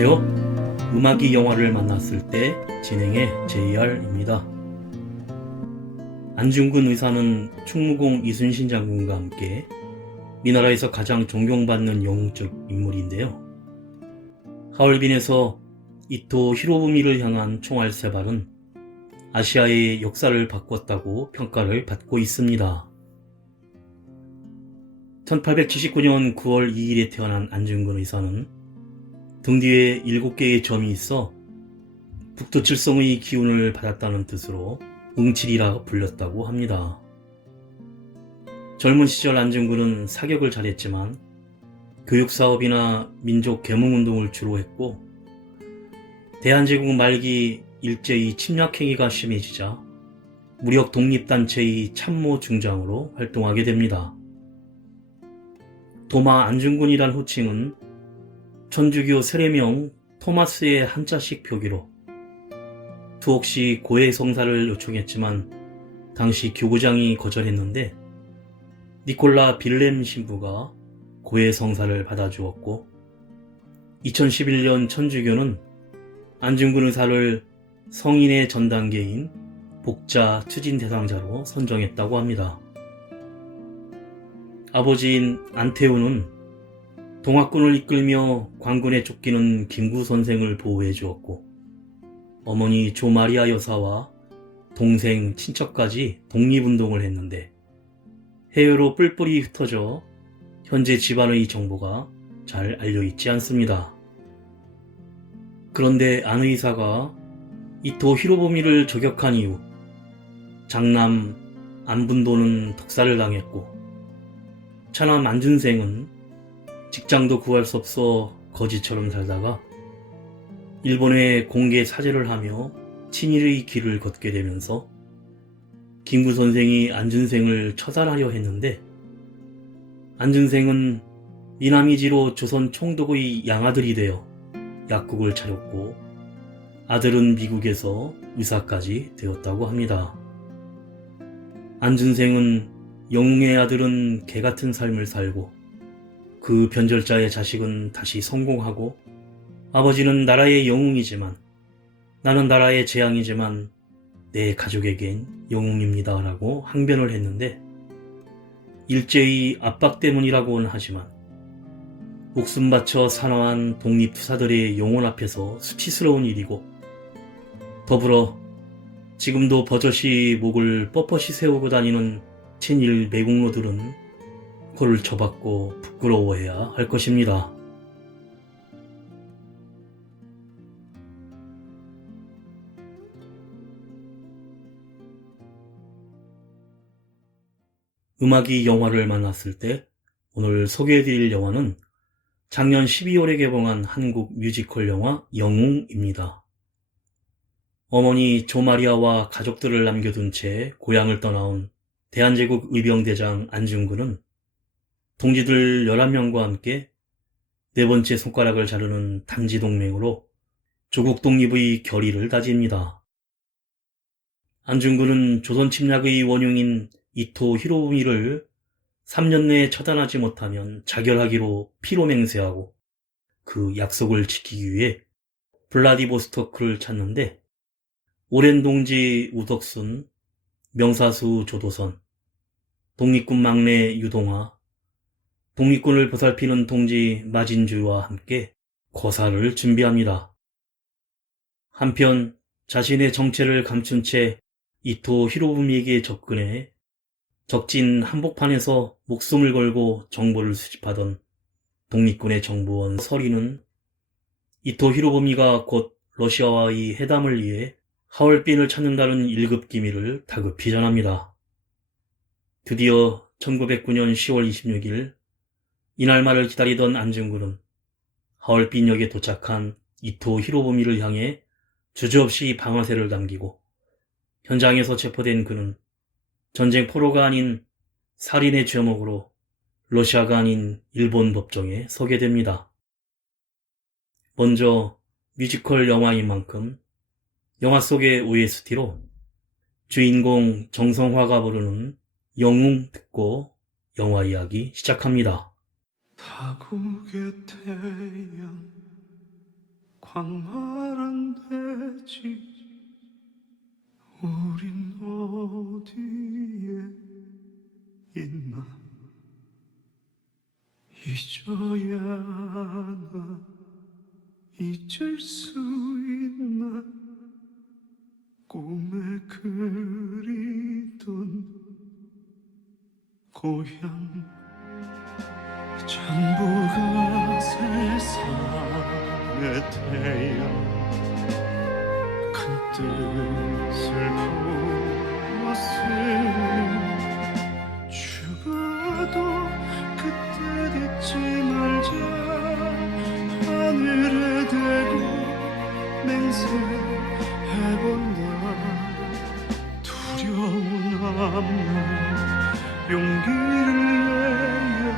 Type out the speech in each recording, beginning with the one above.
안녕하세요. 음악이 영화를 만났을 때 진행의 JR입니다. 안중근 의사는 충무공 이순신 장군과 함께 우리나라에서 가장 존경받는 영웅적 인물인데요. 하얼빈에서 이토 히로부미를 향한 총알 3발은 아시아의 역사를 바꿨다고 평가를 받고 있습니다. 1879년 9월 2일에 태어난 안중근 의사는 등 뒤에 7개의 점이 있어 북두칠성의 기운을 받았다는 뜻으로 응칠이라 불렸다고 합니다. 젊은 시절 안중근은 사격을 잘했지만 교육사업이나 민족 계몽운동을 주로 했고, 대한제국 말기 일제의 침략행위가 심해지자 무력 독립단체의 참모 중장으로 활동하게 됩니다. 도마 안중근이란 호칭은 천주교 세례명 토마스의 한자식 표기로 투옥시 고해 성사를 요청했지만 당시 교구장이 거절했는데 니콜라 빌렘 신부가 고해 성사를 받아주었고, 2011년 천주교는 안중근 의사를 성인의 전단계인 복자 추진 대상자로 선정했다고 합니다. 아버지인 안태우는 동학군을 이끌며 관군에 쫓기는 김구 선생을 보호해 주었고, 어머니 조마리아 여사와 동생, 친척까지 독립운동을 했는데 해외로 뿔뿔이 흩어져 현재 집안의 정보가 잘 알려있지 않습니다. 그런데 안 의사가 이토 히로부미를 저격한 이후 장남 안분도는 독살을 당했고, 차남 안준생은 직장도 구할 수 없어 거지처럼 살다가 일본에 공개 사죄를 하며 친일의 길을 걷게 되면서 김구 선생이 안준생을 처단하려 했는데, 안준생은 미나미지로 조선 총독의 양아들이 되어 약국을 차렸고, 아들은 미국에서 의사까지 되었다고 합니다. 안준생은 영웅의 아들은 개같은 삶을 살고, 그 변절자의 자식은 다시 성공하고, 아버지는 나라의 영웅이지만 나는 나라의 재앙이지만 내 가족에겐 영웅입니다 라고 항변을 했는데, 일제의 압박 때문이라고는 하지만 목숨 바쳐 산화한 독립투사들의 영혼 앞에서 수치스러운 일이고, 더불어 지금도 버젓이 목을 뻣뻣이 세우고 다니는 친일 매국노들은 코를 쳐박고 부끄러워해야 할 것입니다. 음악이 영화를 만났을 때 오늘 소개해드릴 영화는 작년 12월에 개봉한 한국 뮤지컬 영화 영웅입니다. 어머니 조마리아와 가족들을 남겨둔 채 고향을 떠나온 대한제국 의병대장 안중근은 동지들 11명과 함께 4번째 손가락을 자르는 단지동맹으로 조국 독립의 결의를 다집니다. 안중근은 조선 침략의 원흉인 이토 히로부미를 3년 내에 처단하지 못하면 자결하기로 피로 맹세하고, 그 약속을 지키기 위해 블라디보스토크를 찾는데 오랜 동지 우덕순, 명사수 조도선, 독립군 막내 유동화, 독립군을 보살피는 동지 마진주와 함께 거사를 준비합니다. 한편 자신의 정체를 감춘 채 이토 히로부미에게 접근해 적진 한복판에서 목숨을 걸고 정보를 수집하던 독립군의 정보원 서리는 이토 히로부미가 곧 러시아와의 회담을 위해 하얼빈을 찾는다는 1급 기밀을 다급히 전합니다. 드디어 1909년 10월 26일, 이날만을 기다리던 안중근은 하얼빈역에 도착한 이토 히로부미를 향해 주저없이 방아쇠를 당기고, 현장에서 체포된 그는 전쟁 포로가 아닌 살인의 죄목으로 러시아가 아닌 일본 법정에 서게 됩니다. 먼저 뮤지컬 영화인 만큼 영화 속의 OST로 주인공 정성화가 부르는 영웅 듣고 영화 이야기 시작합니다. 타국의 태양 광활한 대지 우린 어디에 있나 잊어야 하나 잊을 수 있나 꿈에 그리던 고향 전부가 세상의 태양 큰 뜻을 품었으니 죽어도 그때 잊지 말자 하늘에 대고 맹세해본다 두려운 앞날 용기를 내어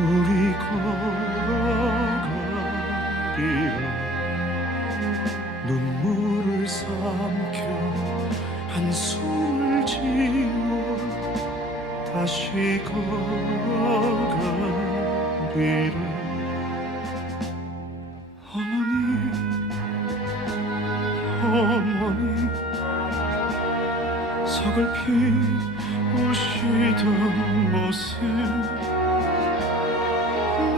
우리 걸어가리라 눈물을 삼켜 한숨을 지워 다시 걸어가리라 어머니 서글피 우시던 모습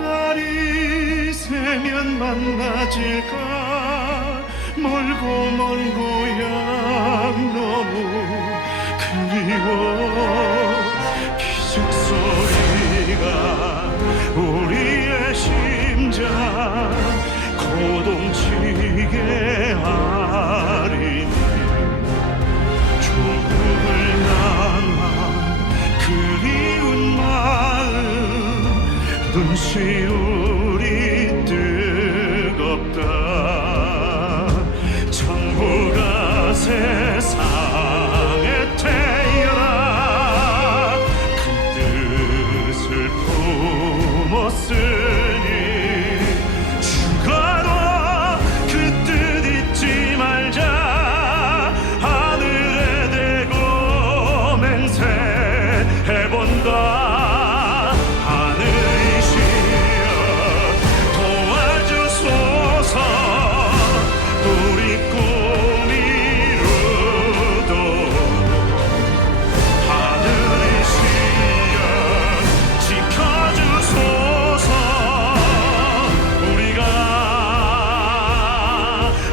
날이 새면 만나질까 멀고 먼 고향 너무 그리워 기적소리가 우리의 심장 고동치게 하리니 조금을 향한 그리운 마음 눈시울이 뜨겁다 천부가 세상에 태어나 큰 뜻을 품었으니 죽어도 그 뜻 잊지 말자 하늘에 대고 맹세해본다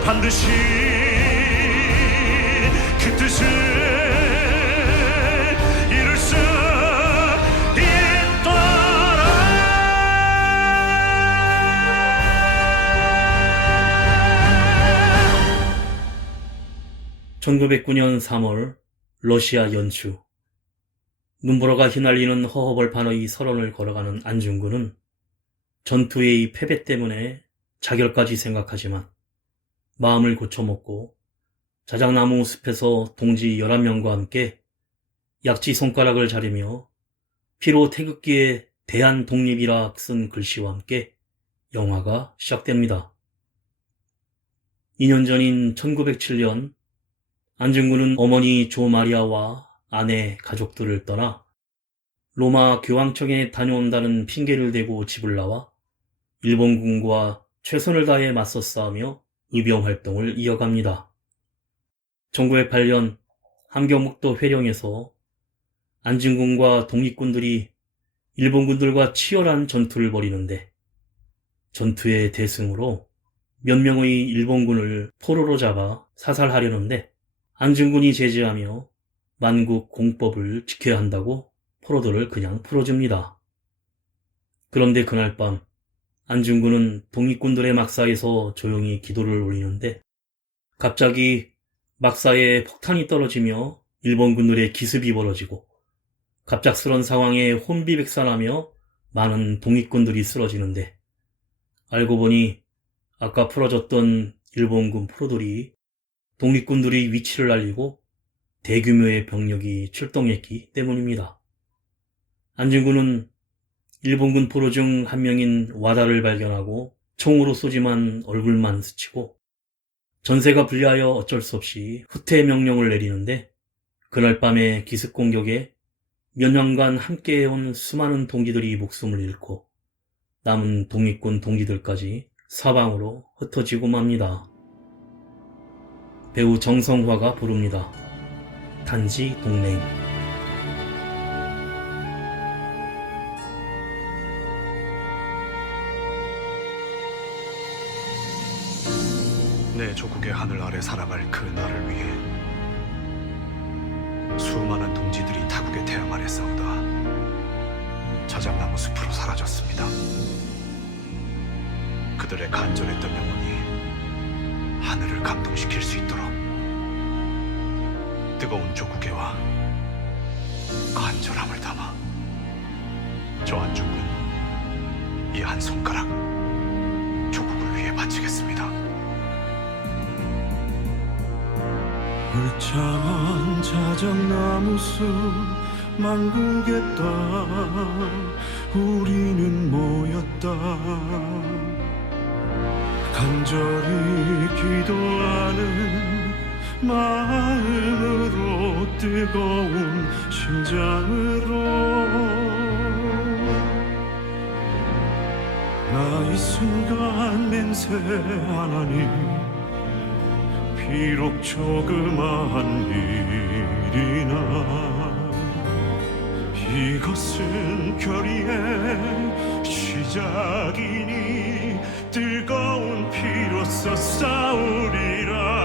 반드시 그 뜻을 이룰 수 있도록 1909년 3월 러시아 연추 눈보라가 휘날리는 허허벌판의 설원을 걸어가는 안중근은 전투의 패배 때문에 자결까지 생각하지만 마음을 고쳐먹고 자작나무 숲에서 동지 11명과 함께 약지 손가락을 자르며 피로 태극기에 대한독립이라 쓴 글씨와 함께 영화가 시작됩니다. 2년 전인 1907년 안중근은 어머니 조마리아와 아내, 가족들을 떠나 로마 교황청에 다녀온다는 핑계를 대고 집을 나와 일본군과 최선을 다해 맞서 싸우며 의병활동을 이어갑니다. 1908년 함경북도 회령에서 안중근과 독립군들이 일본군들과 치열한 전투를 벌이는데 전투의 대승으로 몇 명의 일본군을 포로로 잡아 사살하려는데 안중근이 제지하며 만국 공법을 지켜야 한다고 포로들을 그냥 풀어줍니다. 그런데 그날 밤 안중근은 독립군들의 막사에서 조용히 기도를 올리는데 갑자기 막사에 폭탄이 떨어지며 일본군들의 기습이 벌어지고 갑작스런 상황에 혼비백산하며 많은 독립군들이 쓰러지는데 알고 보니 아까 풀어졌던 일본군 포로들이 독립군들의 위치를 알리고 대규모의 병력이 출동했기 때문입니다. 안중근은 일본군 포로 중 한 명인 와다를 발견하고 총으로 쏘지만 얼굴만 스치고 전세가 불리하여 어쩔 수 없이 후퇴 명령을 내리는데 그날 밤의 기습 공격에 몇 년간 함께해온 수많은 동지들이 목숨을 잃고 남은 독립군 동지들까지 사방으로 흩어지고 맙니다. 배우 정성화가 부릅니다. 단지 동맹. 내 조국의 하늘 아래 살아갈 그 나를 위해 수많은 동지들이 타국의 태양 아래 싸우다 자작나무 숲으로 사라졌습니다. 그들의 간절했던 영혼이 하늘을 감동시킬 수 있도록 뜨거운 조국에와 간절함을 담아 저 안중근 이 한 손가락 조국을 위해 바치겠습니다. 울창한 자작나무 숲 만국의 땅 우리는 모였다. 간절히 기도하는 마음으로 뜨거운 심장으로 나 이 순간 맹세하나니 비록 조그마한 일이나 이것은 결의의 시작이니 뜨거운 피로써 싸우리라.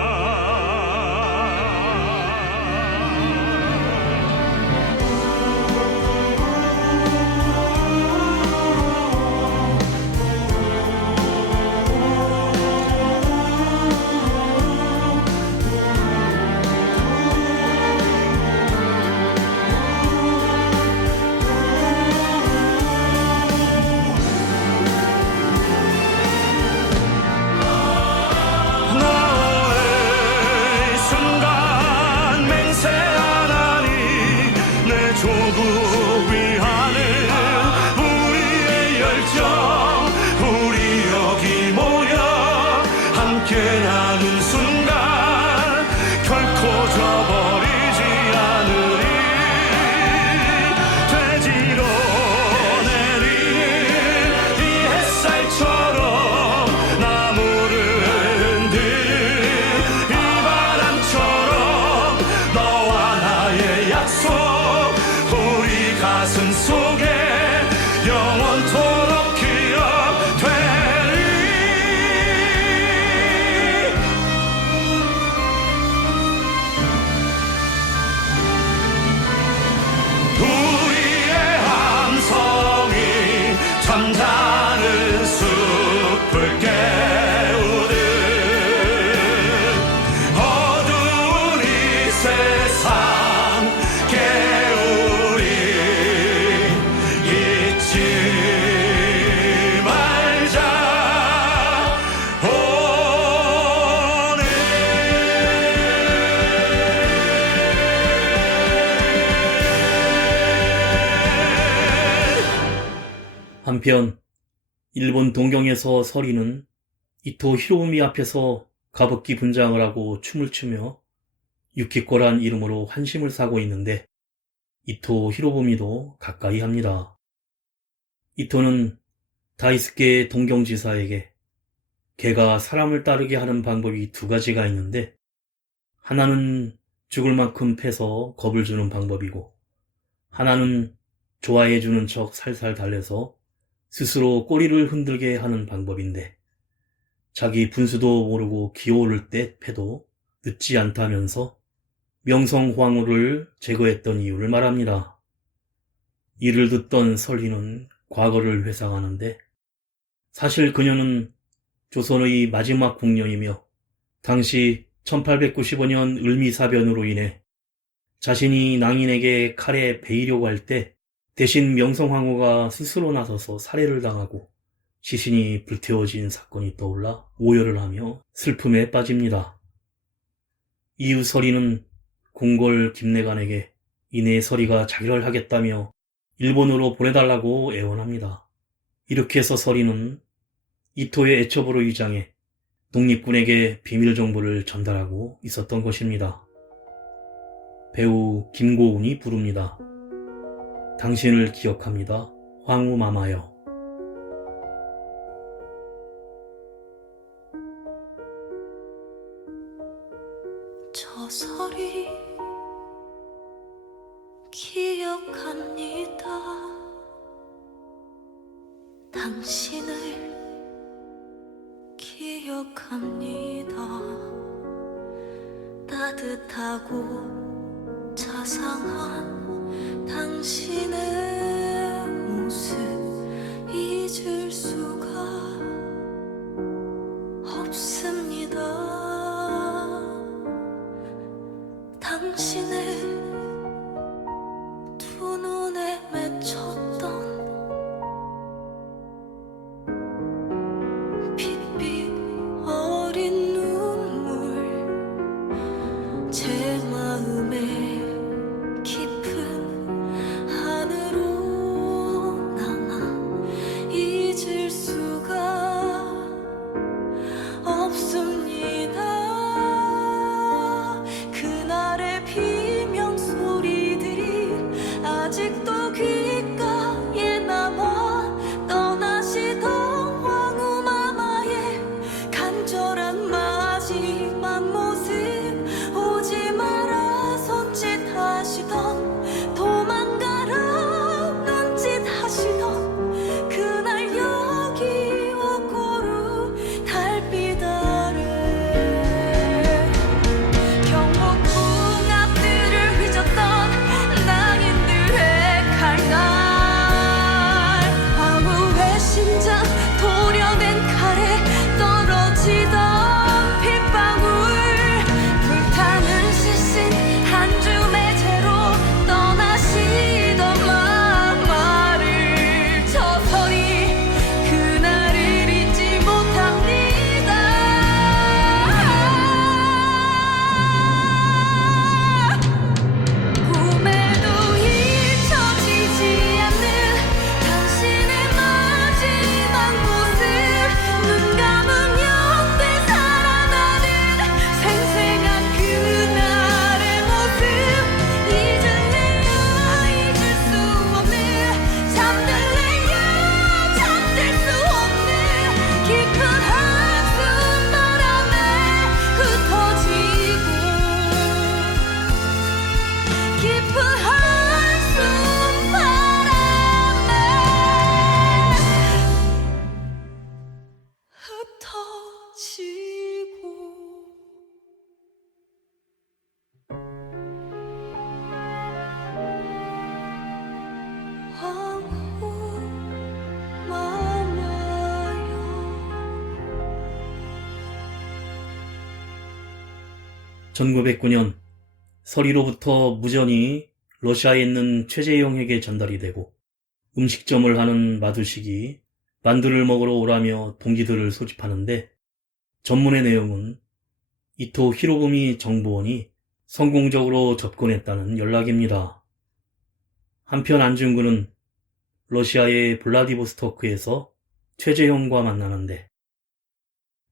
조국 위하는 우리의 열정 우리 여기 모여 함께 나눈 순간 결코 저버리지 않으리. 돼지로 내리는 이 햇살처럼 나무를 흔드는 이 바람처럼 너와 나의 약속 가슴 속에 영원토록 기억되리. 우리의 함성이 잠자는 숲을 깨우듯 어두운 이 세상 한편 일본 동경에서 서리는 이토 히로부미 앞에서 가부키 분장을 하고 춤을 추며 유키코란 이름으로 환심을 사고 있는데 이토 히로부미도 가까이 합니다. 이토는 다이스케 동경지사에게 개가 사람을 따르게 하는 방법이 두 가지가 있는데 하나는 죽을 만큼 패서 겁을 주는 방법이고 하나는 좋아해주는 척 살살 달래서 스스로 꼬리를 흔들게 하는 방법인데 자기 분수도 모르고 기어오를 때 패도 늦지 않다면서 명성황후를 제거했던 이유를 말합니다. 이를 듣던 설희는 과거를 회상하는데 사실 그녀는 조선의 마지막 궁녀이며 당시 1895년 을미사변으로 인해 자신이 낭인에게 칼에 베이려고 할 때 대신 명성황후가 스스로 나서서 살해를 당하고 시신이 불태워진 사건이 떠올라 오열을 하며 슬픔에 빠집니다. 이후 설희는 궁궐 김내관에게 이내 설희가 자결을 하겠다며 일본으로 보내달라고 애원합니다. 이렇게 해서 설희는 이토의 애첩으로 위장해 독립군에게 비밀 정보를 전달하고 있었던 것입니다. 배우 김고은이 부릅니다. 당신을 기억합니다. 황후 마마여. 당신을 기억합니다. 따뜻하고 자상한 당신의 모습 잊을 수가 없습니다. 당신의 두 눈에 맺혔던 핏빛 어린 눈물, 제 마음에 깊은 한으로 남아 잊을 수가 없습니다. 그날의 비명 소리들이 아직도 귓가에 남아 떠나시던 황후마마의 간절한 마지막 모습, 오지 마라 손짓하시던, 도망가라 눈짓하시던 그날 여기 오고루 달빛 아래 경복궁 앞들을 휘젓던 낭인들의 칼날, 황후의 심장 도려낸 칼에 떨어지던 핏방울, 불타는 시신 한 줌의 채로 떠나시던 마마를 저서리 그날을 잊지 못합니다. 꿈에도 잊혀지지 않는 당신의 마지막 모습, 눈 감으면 되살아나는 생생한 그날의 모습, 잊을래야 잊을 수 없는, 잠들래야 잠들 수 없는 깊은 한숨 바람에 흩어지고, 깊은 한숨 바람에 흩어지고. 황후 마마요. 1909년 서리로부터 무전이 러시아에 있는 최재형에게 전달이 되고, 음식점을 하는 마두식이 만두를 먹으러 오라며 동지들을 소집하는데, 전문의 내용은 이토 히로부미 정보원이 성공적으로 접근했다는 연락입니다. 한편 안중근은 러시아의 블라디보스토크에서 최재형과 만나는데,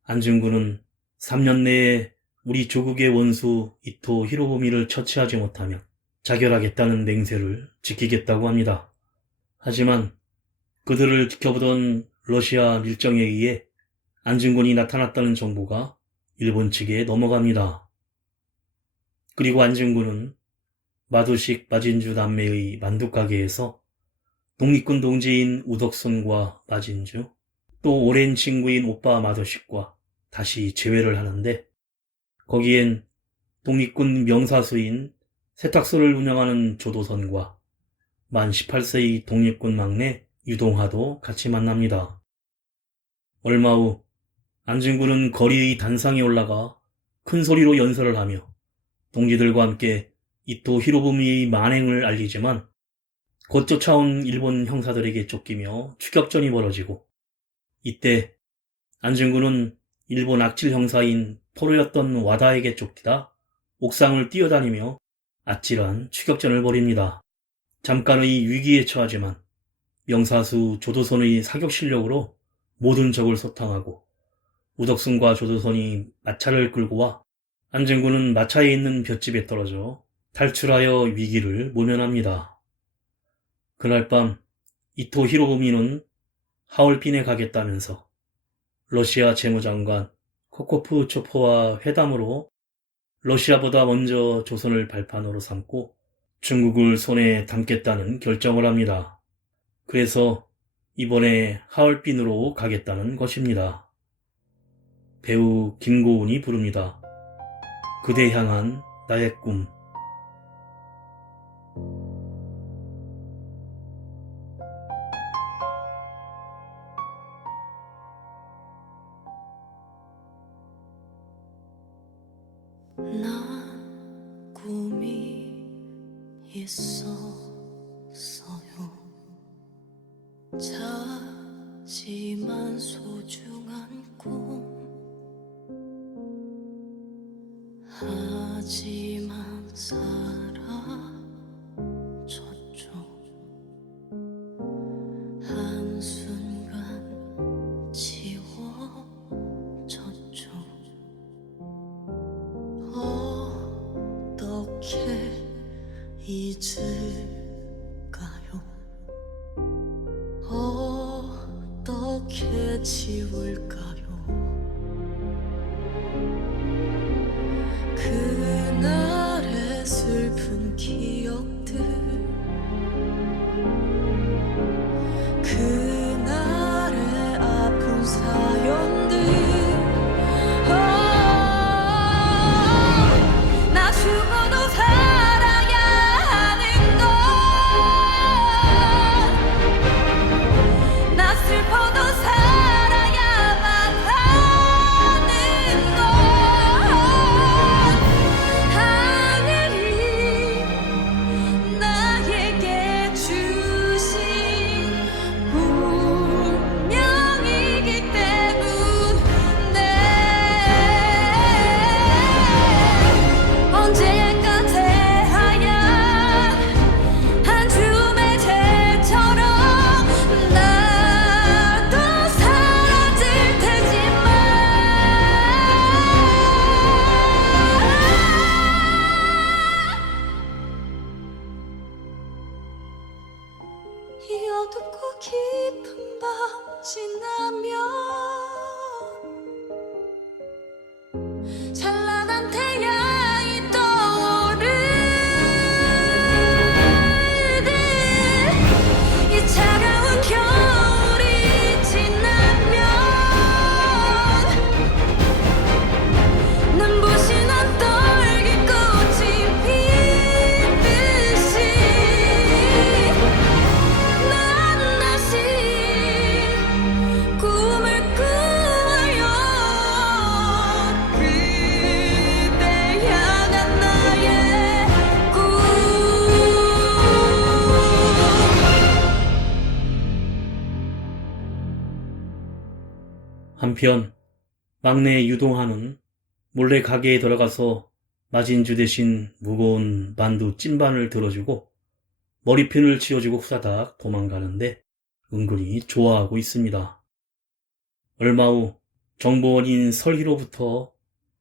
안중근은 3년 내에 우리 조국의 원수 이토 히로부미를 처치하지 못하면 자결하겠다는 맹세를 지키겠다고 합니다. 하지만 그들을 지켜보던 러시아 밀정에 의해 안중근이 나타났다는 정보가 일본 측에 넘어갑니다. 그리고 안중근은 마두식 마진주 남매의 만두가게에서 독립군 동지인 우덕순과 마진주, 또 오랜 친구인 오빠 마두식과 다시 재회를 하는데, 거기엔 독립군 명사수인 세탁소를 운영하는 조도선과 만 18세의 독립군 막내 유동하도 같이 만납니다. 얼마 후 안중근은 거리의 단상에 올라가 큰 소리로 연설을 하며 동지들과 함께 이토 히로부미의 만행을 알리지만, 곧 쫓아온 일본 형사들에게 쫓기며 추격전이 벌어지고, 이때 안중근은 일본 악질 형사인 포로였던 와다에게 쫓기다 옥상을 뛰어다니며 아찔한 추격전을 벌입니다. 잠깐의 위기에 처하지만 명사수 조도선의 사격 실력으로 모든 적을 소탕하고, 우덕순과 조도선이 마차를 끌고 와 안중근은 마차에 있는 볏집에 떨어져 탈출하여 위기를 모면합니다. 그날 밤 이토 히로부미는 하얼빈에 가겠다면서 러시아 재무장관 코코프 초포와 회담으로 러시아보다 먼저 조선을 발판으로 삼고 중국을 손에 담겠다는 결정을 합니다. 그래서 이번에 하얼빈으로 가겠다는 것입니다. 배우 김고은이 부릅니다. 그대 향한 나의 꿈. 나 꿈이 있었어요. 작지만 소중한 꿈. 하지만 사라졌죠. 한순간 지워졌죠. 어떻게 잊을까요? 어떻게 지울까요? 그날의 슬픈 기억들, 그날의 아픈 사연들. 나 죽어도 살아야 하는 것, 나 슬퍼도 살아야만 하는 것. 하늘이 나에게 주신 운명이기 때문에 언젠가 새하얀 한 줌의 재처럼 나도 사라질 테지만 이 어둡고 깊은 밤 지나면 찬란한 태양이 떠오르듯 이 차가운 겨울이 지나면 눈부신 한 떨기꽃이 피듯이 난 다시 꿈을 꾸어요. 그대 향한 나의 꿈. 한편 막내 유동하는 몰래 가게에 들어가서 마진주 대신 무거운 만두 찐반을 들어주고 머리핀을 쥐어주고 후다닥 도망가는데 은근히 좋아하고 있습니다. 얼마 후 정보원인 설희로부터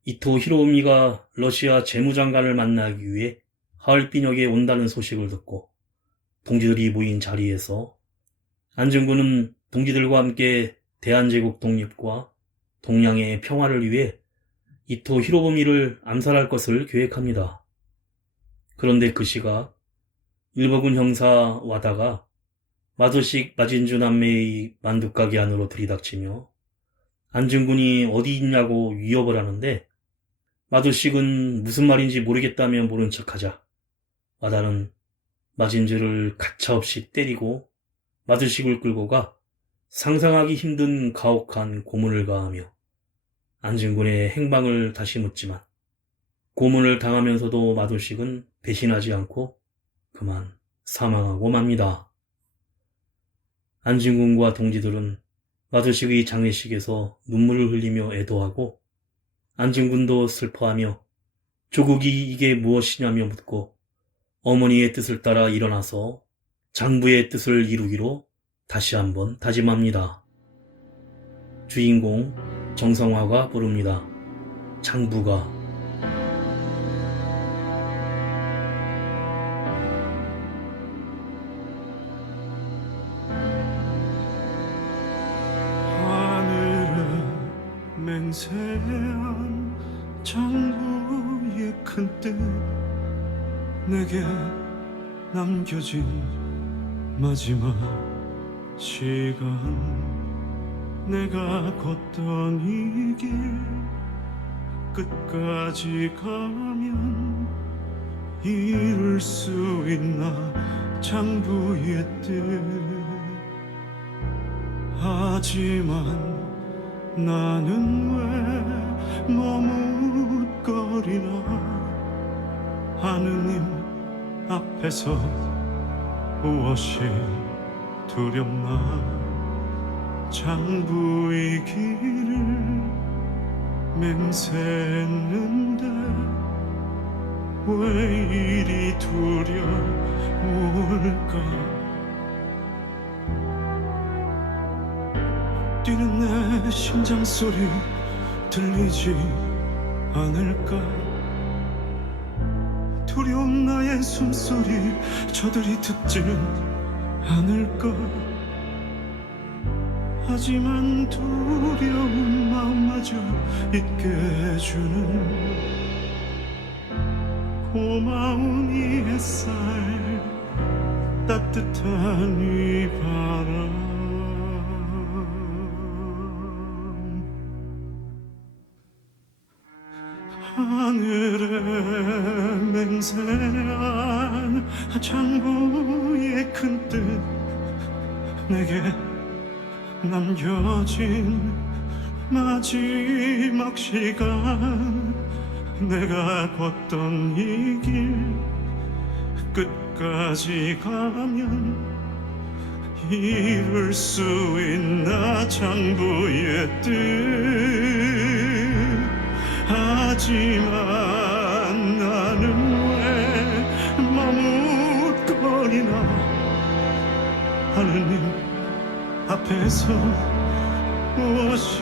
이토 히로우미가 러시아 재무장관을 만나기 위해 하얼빈역에 온다는 소식을 듣고 동지들이 모인 자리에서 안중근은 동지들과 함께 대한제국 독립과 동양의 평화를 위해 이토 히로부미를 암살할 것을 계획합니다. 그런데 그 시각 일본군 형사 와다가 마도식 마진주 남매의 만두가게 안으로 들이닥치며 안중근이 어디 있냐고 위협을 하는데 마도식은 무슨 말인지 모르겠다며 모른 척하자 와다는 마진주를 가차없이 때리고 마도식을 끌고 가 상상하기 힘든 가혹한 고문을 가하며 안중근의 행방을 다시 묻지만 고문을 당하면서도 마도식은 배신하지 않고 그만 사망하고 맙니다. 안중근과 동지들은 마도식의 장례식에서 눈물을 흘리며 애도하고 안중근도 슬퍼하며 조국이 이게 무엇이냐며 묻고 어머니의 뜻을 따라 일어나서 장부의 뜻을 이루기로 다시 한번 다짐합니다. 주인공 정성화가 부릅니다. 장부가. 하늘은 맹세한 장부의 큰 뜻 내게 남겨진 마지막 시간 내가 걷던 이 길 끝까지 가면 이룰 수 있나 장부의 뜻. 하지만 나는 왜 머뭇거리나. 하느님 앞에서 무엇이 두렵나. 장부의 길을 맹세했는데 왜 이리 두려울까. 뛰는 내 심장 소리 들리지 않을까. 두려운 나의 숨소리 저들이 듣지는 않을까. 하지만 두려운 마음마저 잊게 해주는 고마운 이 햇살, 따뜻한 이 바람. 하늘에 맹세한 장부의 큰 뜻, 내게 남겨진 마지막 시간. 내가 걷던 이 길 끝까지 가면 이룰 수 있나 장부의 뜻. 하지만 나는 왜 머뭇거리나. 하느님 앞에서 무엇이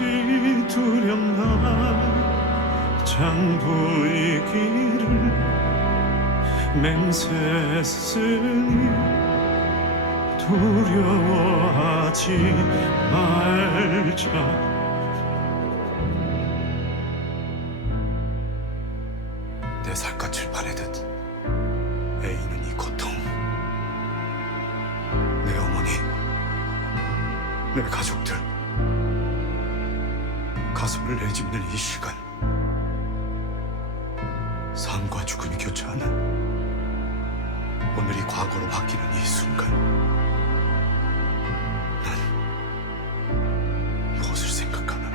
두렵나. 장부의 길을 맹세했으니 두려워하지 말자. 내 살갗을 바래듯 애이는 이 고통. 내 어머니, 내 가족들, 가슴을 내집는 이 시간. 삶과 죽음이 교차하는 오늘이 과거로 바뀌는 이 순간. 난 무엇을 생각하나.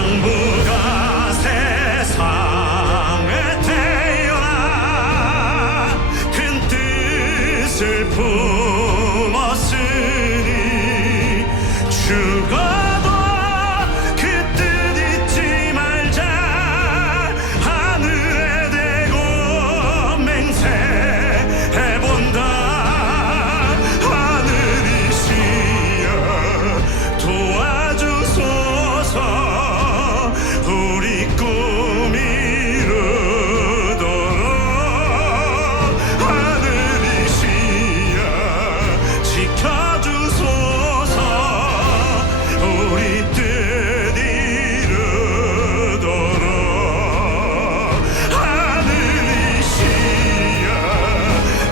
장부가 세상에 태어나 큰 뜻을 품었으니 죽어도 그 뜻 잊지 말자. 하늘에 대고 맹세해본다. 하늘이시여 도와주소서. 우리 꿈이 이루도록. 하늘이시여 지켜주소서. 우리 뜻 이루도록. 하늘이시여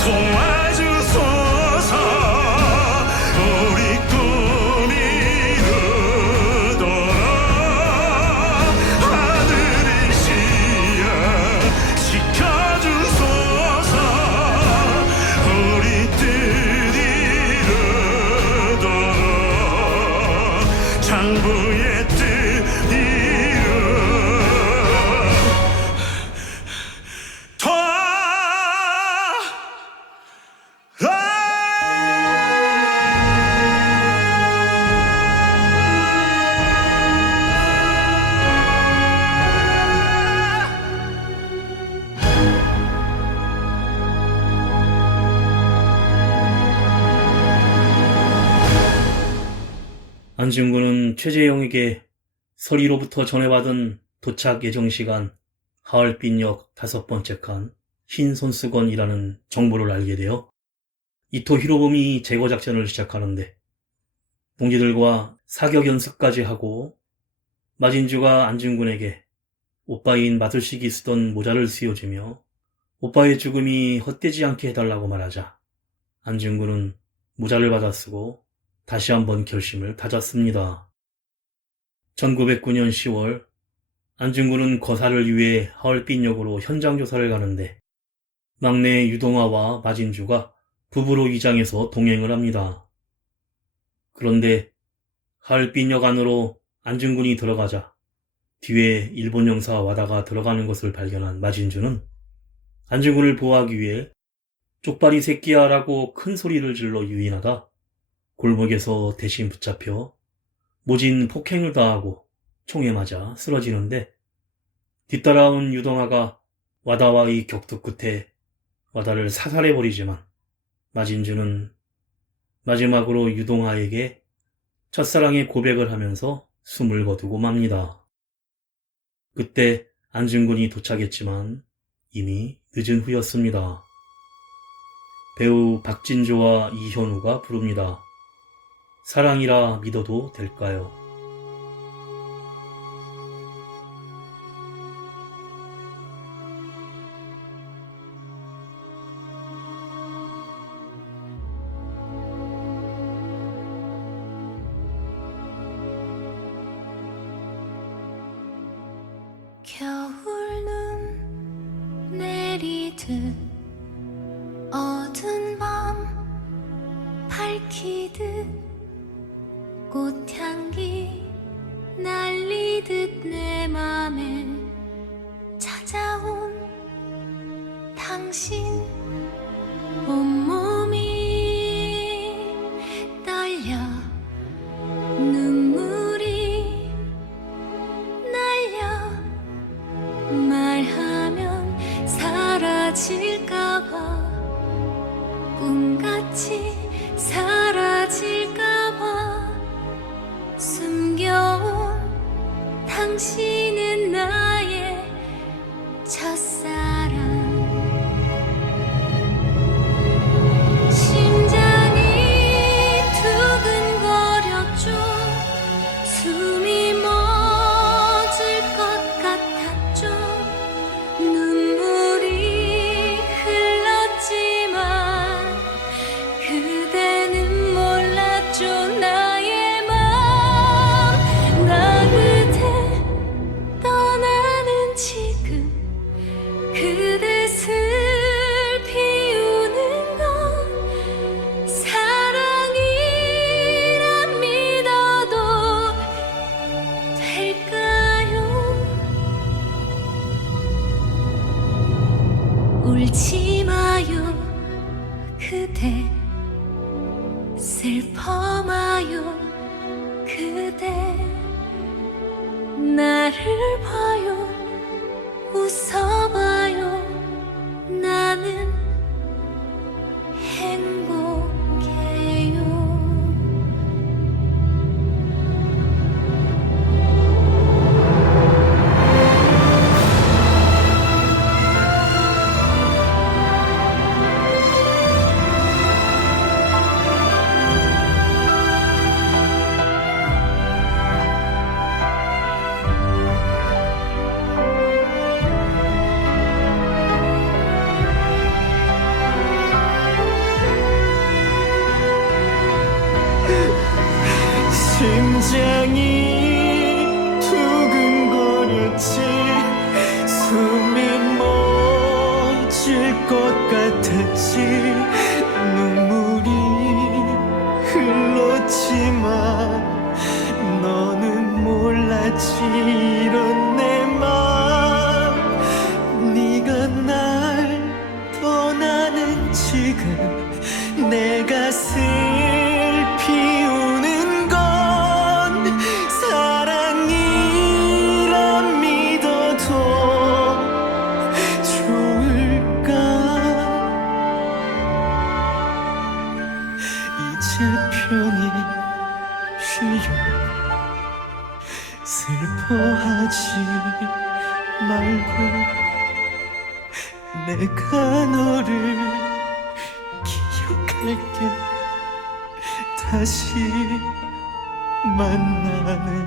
도와주소서. 우리 꿈이 이루도록. 하늘이시여 지켜주소서. 우리 뜻 이루도록. 장부의 뜻 안진구는 최재영에게 서리로부터 전해받은 도착 예정 시간 하얼빈역 5번째 칸 흰 손수건이라는 정보를 알게 되어 이토 히로부미 제거 작전을 시작하는데 동지들과 사격 연습까지 하고 마진주가 안중근에게 오빠인 마술식이 쓰던 모자를 씌워주며 오빠의 죽음이 헛되지 않게 해달라고 말하자 안중근은 모자를 받아 쓰고 다시 한번 결심을 다졌습니다. 1909년 10월 안중근은 거사를 위해 하얼빈역으로 현장 조사를 가는데 막내 유동화와 마진주가 부부로 위장해서 동행을 합니다. 그런데 하얼빈역 안으로 안중근이 들어가자 뒤에 일본 영사 와다가 들어가는 것을 발견한 마진주는 안중근을 보호하기 위해 쪽발이 새끼야 라고 큰 소리를 질러 유인하다 골목에서 대신 붙잡혀 모진 폭행을 당하고 총에 맞아 쓰러지는데 뒤따라온 유동화가 와다와의 격투 끝에 와다를 사살해버리지만 마진주는 마지막으로 유동화에게 첫사랑의 고백을 하면서 숨을 거두고 맙니다. 그때 안중근이 도착했지만 이미 늦은 후였습니다. 배우 박진조와 이현우가 부릅니다. 사랑이라 믿어도 될까요? 겨울눈 내리듯 어두운 밤 밝히듯 꽃향기 날리듯 내 맘에 찾아온 당신 온몸이 떨려 눈물이 날려 말하면 사라질까봐 꿈같이 사라질까봐 숨겨온 당신은 나의 첫사랑 심장이 두근거렸죠 숨이 멎을 것 같았죠 눈물이 흘렀지만 그대는 몰랐죠 나의 맘 나 그대 떠나는 지금 그대 슬피우는 건 사랑이라 믿어도 될까요? 울지 마요 그대 슬퍼 마요 그대 나를 봐요 웃어봐요 나는 행복해요 심장이 두근거렸지 숨이 멎을 것 같았지 눈물이 흘렀지만 너는 몰랐지 이런 내 맘 네가 날 떠나는 지금 내가 슬피우는 건 사랑이라 믿어도 좋을까 이제 편히 쉬어 슬퍼하지 말고 내가 너를 기억할게 갈게 다시 만나는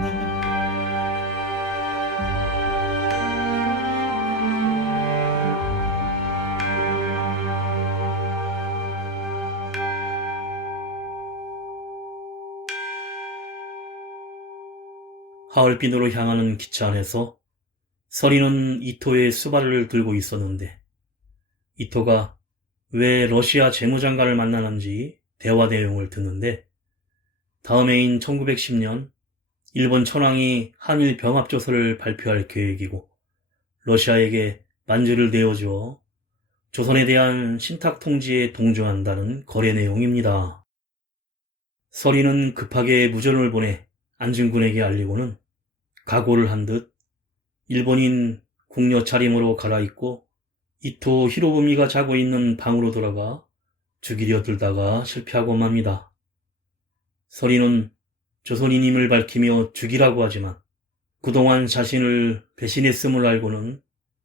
날 하얼빈으로 향하는 기차 안에서 서리는 이토의 수발을 들고 있었는데 이토가 왜 러시아 재무장관을 만나는지 대화 내용을 듣는데 다음 해인 1910년 일본 천황이 한일 병합조서를 발표할 계획이고 러시아에게 만주를 내어주어 조선에 대한 신탁 통지에 동조한다는 거래 내용입니다. 서리는 급하게 무전을 보내 안중근에게 알리고는 각오를 한 듯 일본인 궁녀 차림으로 갈아입고 이토 히로부미가 자고 있는 방으로 돌아가 죽이려 들다가 실패하고 맙니다. 서리는 조선인임을 밝히며 죽이라고 하지만 그동안 자신을 배신했음을 알고는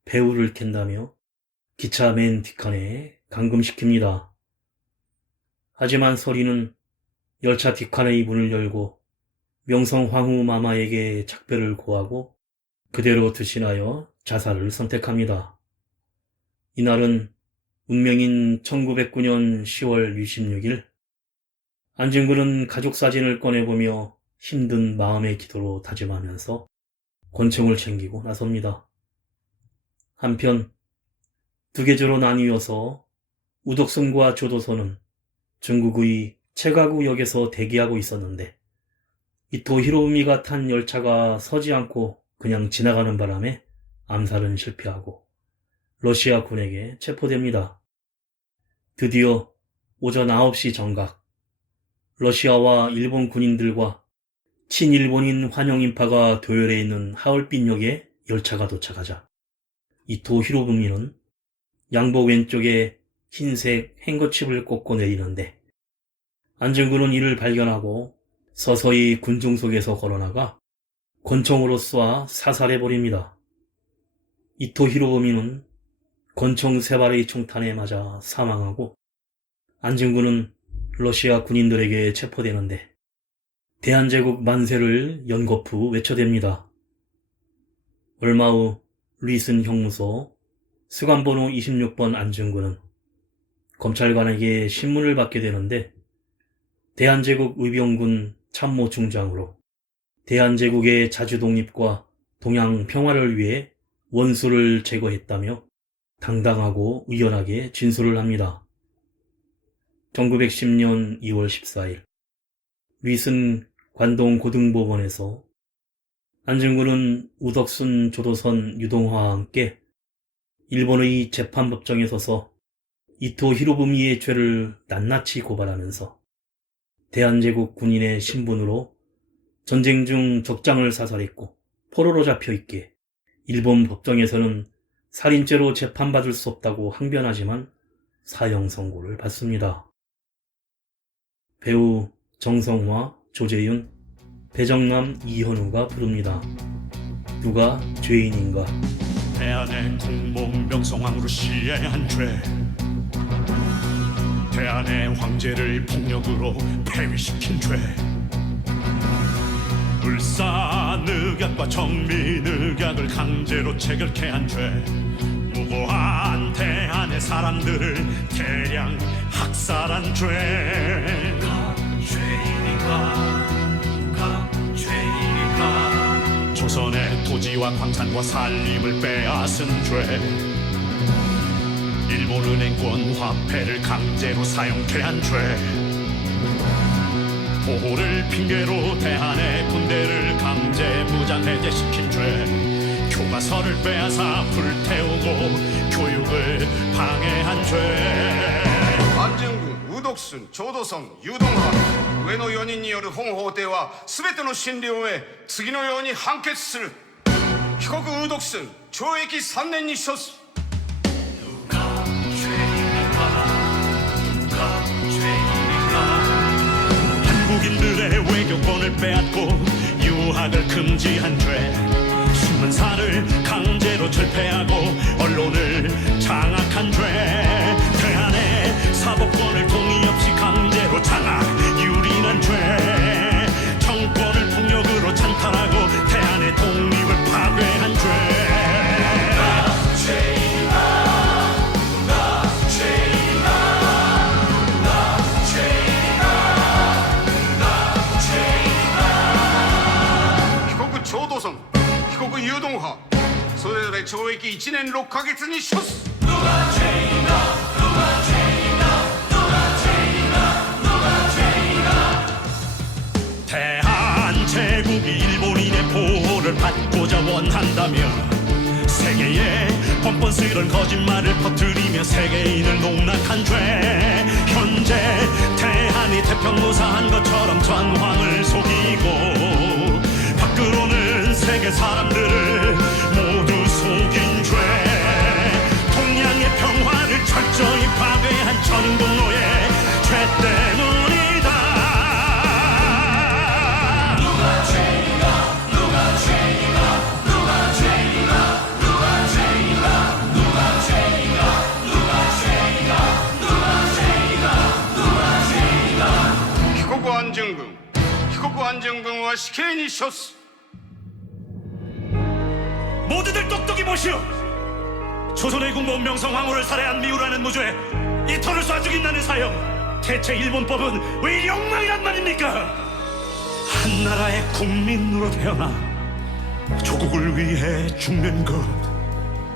배후를 캔다며 기차 맨 뒷칸에 감금시킵니다. 하지만 서리는 열차 뒷칸의 문을 열고 명성황후 마마에게 작별을 고하고 그대로 투신하여 자살을 선택합니다. 이날은 운명인 1909년 10월 26일 안중근은 가족 사진을 꺼내보며 힘든 마음의 기도로 다짐하면서 권총을 챙기고 나섭니다. 한편 두 계조로 나뉘어서 우덕순과 조도선은 중국의 채가구역에서 대기하고 있었는데 이토 히로부미가 탄 열차가 서지 않고 그냥 지나가는 바람에 암살은 실패하고 러시아 군에게 체포됩니다. 드디어 오전 9시 정각 러시아와 일본 군인들과 친일본인 환영인파가 도열해 있는 하얼빈역에 열차가 도착하자 이토 히로부미는 양복 왼쪽에 흰색 행거칩을 꽂고 내리는데 안중근은 이를 발견하고 서서히 군중 속에서 걸어나가 권총으로 쏴 사살해버립니다. 이토 히로부미는 권총 3발의 총탄에 맞아 사망하고 안중근은 러시아 군인들에게 체포되는데 대한제국 만세를 연거푸 외쳐댑니다. 얼마 후 리슨 형무소 수감번호 26번 안중근은 검찰관에게 신문을 받게 되는데 대한제국 의병군 참모중장으로 대한제국의 자주독립과 동양 평화를 위해 원수를 제거했다며 당당하고 의연하게 진술을 합니다. 1910년 2월 14일 리슨 관동고등법원에서 안중근은 우덕순, 조도선, 유동화와 함께 일본의 재판법정에 서서 이토 히로부미의 죄를 낱낱이 고발하면서 대한제국 군인의 신분으로 전쟁 중 적장을 사살했고 포로로 잡혀있기에 일본 법정에서는 살인죄로 재판받을 수 없다고 항변하지만 사형 선고를 받습니다. 배우 정성화, 조재윤, 배정남, 이현우가 부릅니다. 누가 죄인인가? 대한의 국몽 명성황후를 시해한 죄 대한의 황제를 폭력으로 폐위시킨 죄 울산의학과 정민의학을 강제로 체결케 한 죄 무고한 대한의 사람들을 대량 학살한 죄 누가 죄인인가 조선의 토지와 광산과 산림을 빼앗은 죄 일본은행권 화폐를 강제로 사용케 한 죄 보호를 핑계로 대한의 군대를 강제 무장해제시킨 죄 교과서를 빼앗아 불태우고 교육을 방해한 죄 안중근、ウドクスン、ちょうど村、ユドンハ上の4人による本法廷は全ての審理を終え次のように判決する被告ウドクスン懲役3年に処す한국인들의 외교권을 빼앗고 유학을 금지한 죄 신문사를 강제로 철폐하고 언론을 장악한 죄 대한의 사법 1年6ヶ月に処す。대한제국이 일본인의 보호를 받고자 원한다면 세계에 뻔뻔스런 거짓말을 퍼뜨리며 세계인을 농락한 죄, 현재 대한이 태평무사한 것처럼 전황을 속이고 밖으로는 세계 사람들을 모두 속인 죄, 동양의 평화를 철저히 파괴한 전공로의 죄 때문이다. 기국 안정군과 시케인이 셨스. 모두들 똑똑히 보시오. 조선의 국모 명성황후를 살해한 미우라는 무죄, 이 털을 쏴 죽인다는 사형, 대체 일본법은 왜 욕망이란 말입니까? 한 나라의 국민으로 태어나 조국을 위해 죽는 것,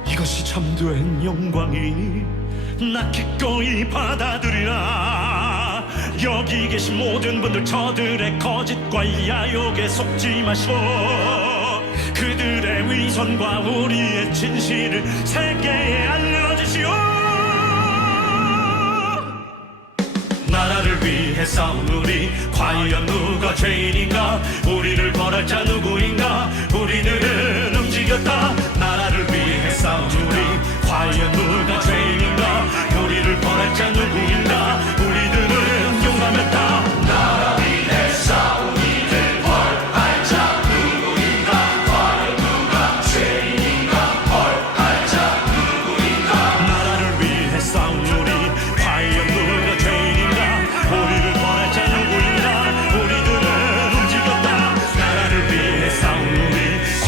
이것이 참된 영광이니 나 기꺼이 받아들이라. 여기 계신 모든 분들, 저들의 거짓과 야욕에 속지 마시고 그들의 위선과 우리의 진실을 세계에 알려주시오. 나라를 위해 싸운 우리, 과연 누가 죄인인가? 우리를 벌할 자 누구인가? 우리들은 움직였다. 나라를 위해 싸운 우리, 과연 누가 죄인인가? 우리를 벌할 자 누구인가? 우리들은 용감했다. 나라 위해 싸운 이들 벌할 자 누구인가? 과연 누가 죄인인가? 벌할 자 누구인가? 나라를 위해 싸운 우리, 과연 누가 죄인인가? 우리를 벌할 자 누구인가? 우리들은 움직였다. 나라를 위해 싸운 우리,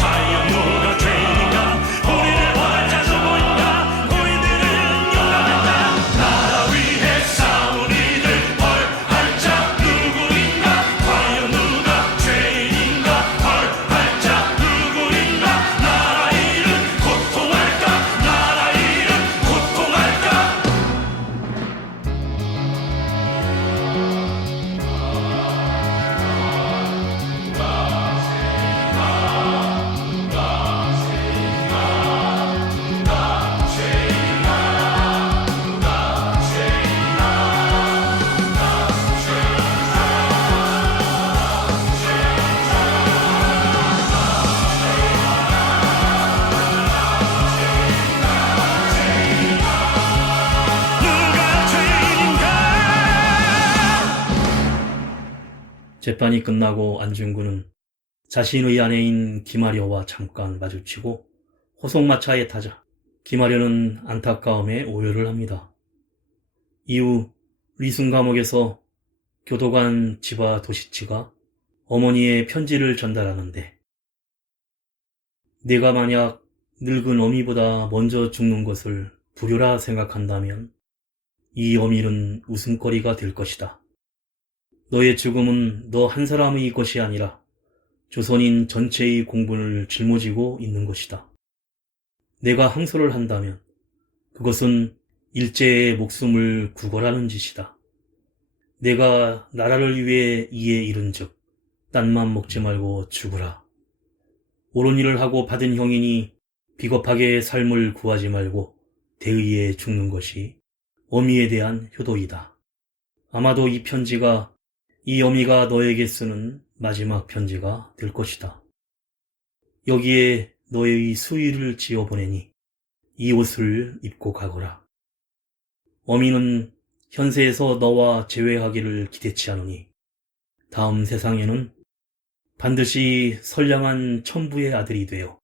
과연 누가 죄인인가? 우리를 벌할 자 누구인가? 우리들은 용감했다. 나라 위해 싸운 이들 벌할 자 누구인가? 과연 누가 죄인인가? 벌할 자 누구인가? 나라 일은 고통할까? 나라 일은 고통할까? 누가 죄인인가? 재판이 끝나고 안중근은 자신의 아내인 김아려와 잠깐 마주치고 호송마차에 타자 김아려는 안타까움에 오열을 합니다. 이후 리순 감옥에서 교도관 지바 도시치가 어머니의 편지를 전달하는데, 내가 만약 늙은 어미보다 먼저 죽는 것을 불효라 생각한다면 이 어미는 웃음거리가 될 것이다. 너의 죽음은 너 한 사람의 것이 아니라 조선인 전체의 공분을 짊어지고 있는 것이다. 내가 항소를 한다면 그것은 일제의 목숨을 구걸하는 짓이다. 내가 나라를 위해 이에 이른즉 딴맘 먹지 말고 죽으라. 옳은 일을 하고 받은 형이니 비겁하게 삶을 구하지 말고 대의에 죽는 것이 어미에 대한 효도이다. 아마도 이 편지가 이 어미가 너에게 쓰는 마지막 편지가 될 것이다. 여기에 너의 수의를 지어보내니 이 옷을 입고 가거라. 어미는 현세에서 너와 재회하기를 기대치 않으니 다음 세상에는 반드시 선량한 천부의 아들이 되어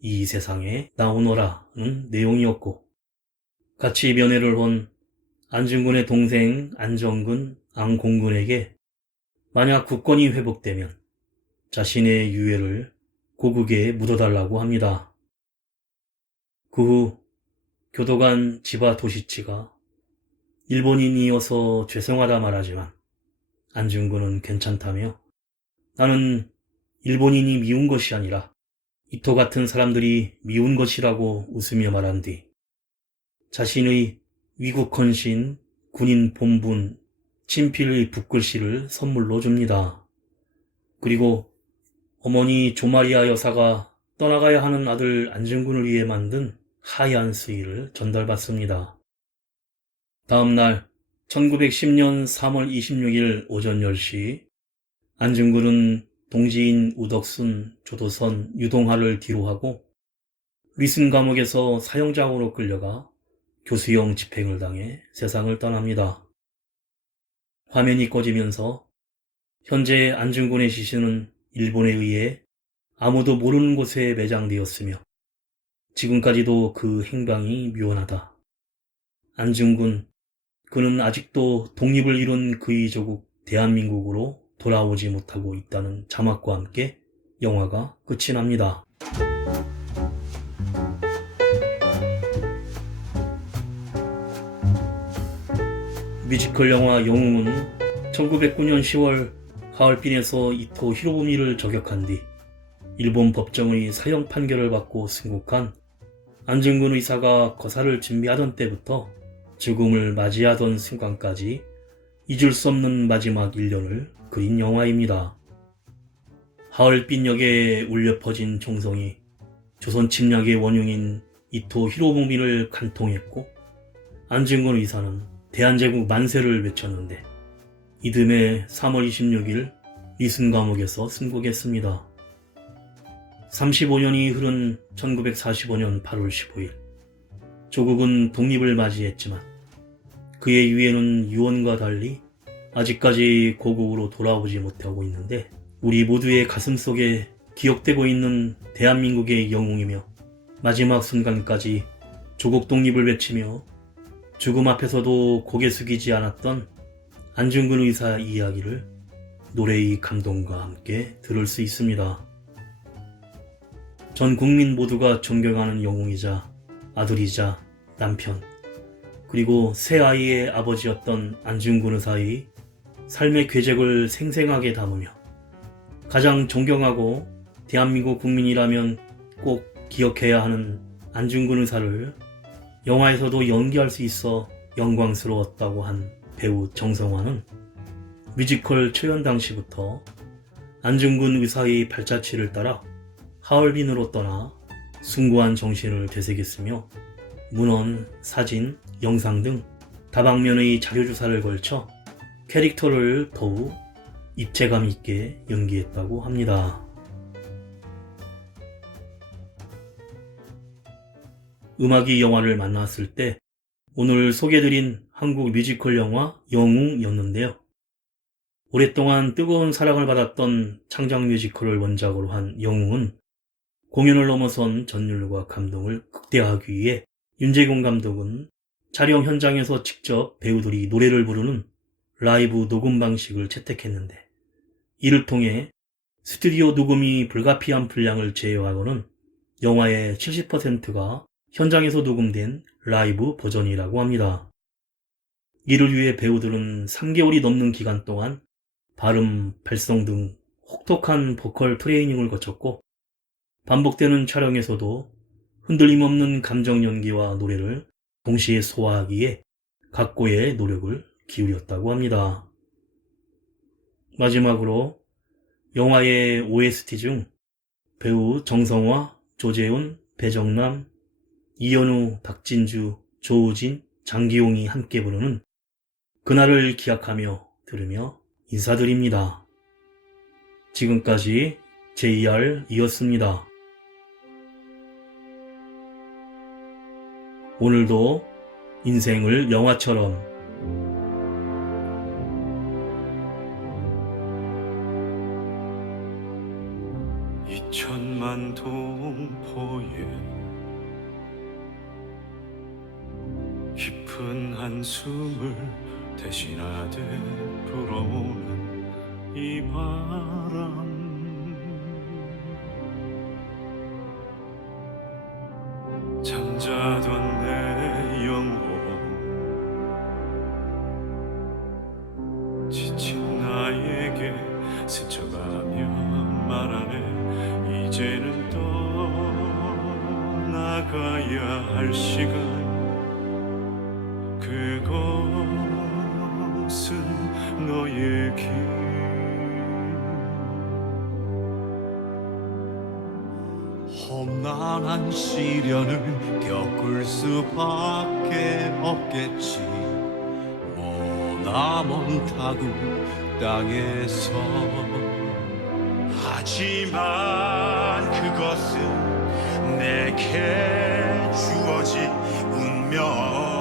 이 세상에 나오너라는 내용이었고, 같이 면회를 한 안중근의 동생 안정근, 안공근에게 만약 국권이 회복되면 자신의 유해를 고국에 묻어달라고 합니다. 그 후 교도관 지바 도시치가 일본인이어서 죄송하다 말하지만 안중근은 괜찮다며, 나는 일본인이 미운 것이 아니라 이토 같은 사람들이 미운 것이라고 웃으며 말한 뒤 자신의 위국 헌신, 군인 본분, 친필의 붓글씨를 선물로 줍니다. 그리고 어머니 조마리아 여사가 떠나가야 하는 아들 안중근을 위해 만든 하얀 수의를 전달받습니다. 다음 날 1910년 3월 26일 오전 10시 안중근은 동지인 우덕순, 조도선, 유동하를 뒤로하고 리슨 감옥에서 사형장으로 끌려가 교수형 집행을 당해 세상을 떠납니다. 화면이 꺼지면서 현재 안중근의 시신은 일본에 의해 아무도 모르는 곳에 매장되었으며 지금까지도 그 행방이 묘연하다. 안중근, 그는 아직도 독립을 이룬 그의 조국 대한민국으로 돌아오지 못하고 있다는 자막과 함께 영화가 끝이 납니다. 뮤지컬 영화 영웅은 1909년 10월 하얼빈에서 이토 히로부미를 저격한 뒤 일본 법정의 사형 판결을 받고 승국한 안중근 의사가 거사를 준비하던 때부터 죽음을 맞이하던 순간까지 잊을 수 없는 마지막 1년을 그린 영화입니다. 하얼빈역에 울려 퍼진 총성이 조선 침략의 원흉인 이토 히로부미를 간통했고 안중근 의사는 대한제국 만세를 외쳤는데 이듬해 3월 26일 리슨 감옥에서 순국했습니다. 35년이 흐른 1945년 8월 15일 조국은 독립을 맞이했지만 그의 유해는 유언과 달리 아직까지 고국으로 돌아오지 못하고 있는데 우리 모두의 가슴속에 기억되고 있는 대한민국의 영웅이며 마지막 순간까지 조국 독립을 외치며 죽음 앞에서도 고개 숙이지 않았던 안중근 의사 이야기를 노래의 감동과 함께 들을 수 있습니다. 전 국민 모두가 존경하는 영웅이자 아들이자 남편 그리고 새 아이의 아버지였던 안중근 의사의 삶의 궤적을 생생하게 담으며 가장 존경하고 대한민국 국민이라면 꼭 기억해야 하는 안중근 의사를 영화에서도 연기할 수 있어 영광스러웠다고 한 배우 정성화는 뮤지컬 초연 당시부터 안중근 의사의 발자취를 따라 하얼빈으로 떠나 숭고한 정신을 되새겼으며 문헌, 사진, 영상 등 다방면의 자료조사를 걸쳐 캐릭터를 더욱 입체감 있게 연기했다고 합니다. 음악이 영화를 만났을 때 오늘 소개해드린 한국 뮤지컬 영화 영웅이었는데요. 오랫동안 뜨거운 사랑을 받았던 창작 뮤지컬을 원작으로 한 영웅은 공연을 넘어선 전율과 감동을 극대화하기 위해 윤재공 감독은 촬영 현장에서 직접 배우들이 노래를 부르는 라이브 녹음 방식을 채택했는데 이를 통해 스튜디오 녹음이 불가피한 분량을 제외하고는 영화의 70%가 현장에서 녹음된 라이브 버전이라고 합니다. 이를 위해 배우들은 3개월이 넘는 기간 동안 발음, 발성 등 혹독한 보컬 트레이닝을 거쳤고 반복되는 촬영에서도 흔들림 없는 감정 연기와 노래를 동시에 소화하기에 각고의 노력을 기울였다고 합니다. 마지막으로 영화의 OST 중 배우 정성화, 조재훈, 배정남, 이현우, 박진주, 조우진, 장기용이 함께 부르는 그날을 기약하며 들으며 인사드립니다. 지금까지 JR이었습니다. 오늘도 인생을 영화처럼 이천만 동포의 깊은 한숨을 대신하듯 불어오는 이 바람 잠자던 내 영혼 지친 나에게 스쳐가며 말하네 이제는 떠 가야 할 시간 그것은 너의 길 험난한 시련을 겪을 수밖에 없겠지 머나먼 타국 땅에서 하지만 그것은 내게 주어진 운명